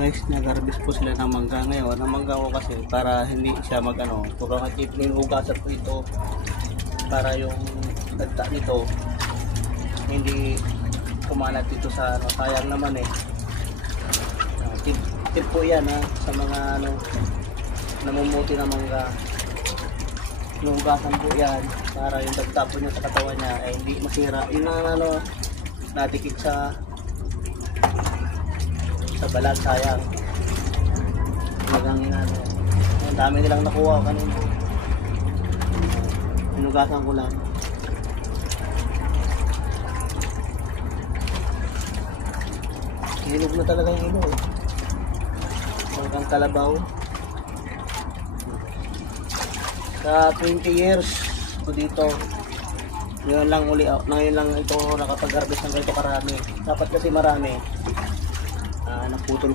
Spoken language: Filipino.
guys, nag-harvest po sila ng mangga ngayon. Ang mangga ko kasi para hindi siya mag-ano, sobrang hatip nilugasan po ito para yung dagta nito hindi kumalat dito sa ano, sayang naman eh. Tip po yan ha, sa mga ano, namumuti na mangga. Lugasan po yan para yung dagta po niya sa katawan niya ay hindi masira. Yun ang ano, nadikit sa balag, sayang. Talagang inano. Ang dami nilang nakuha kanina. Hinugasan ko lang. Hinog na talaga yung ilo eh. Hanggang kalabaw. Sa 20 years ko dito, ngayon lang ito nakapag-harvest ng ganito karami. Dapat kasi marami. Naputol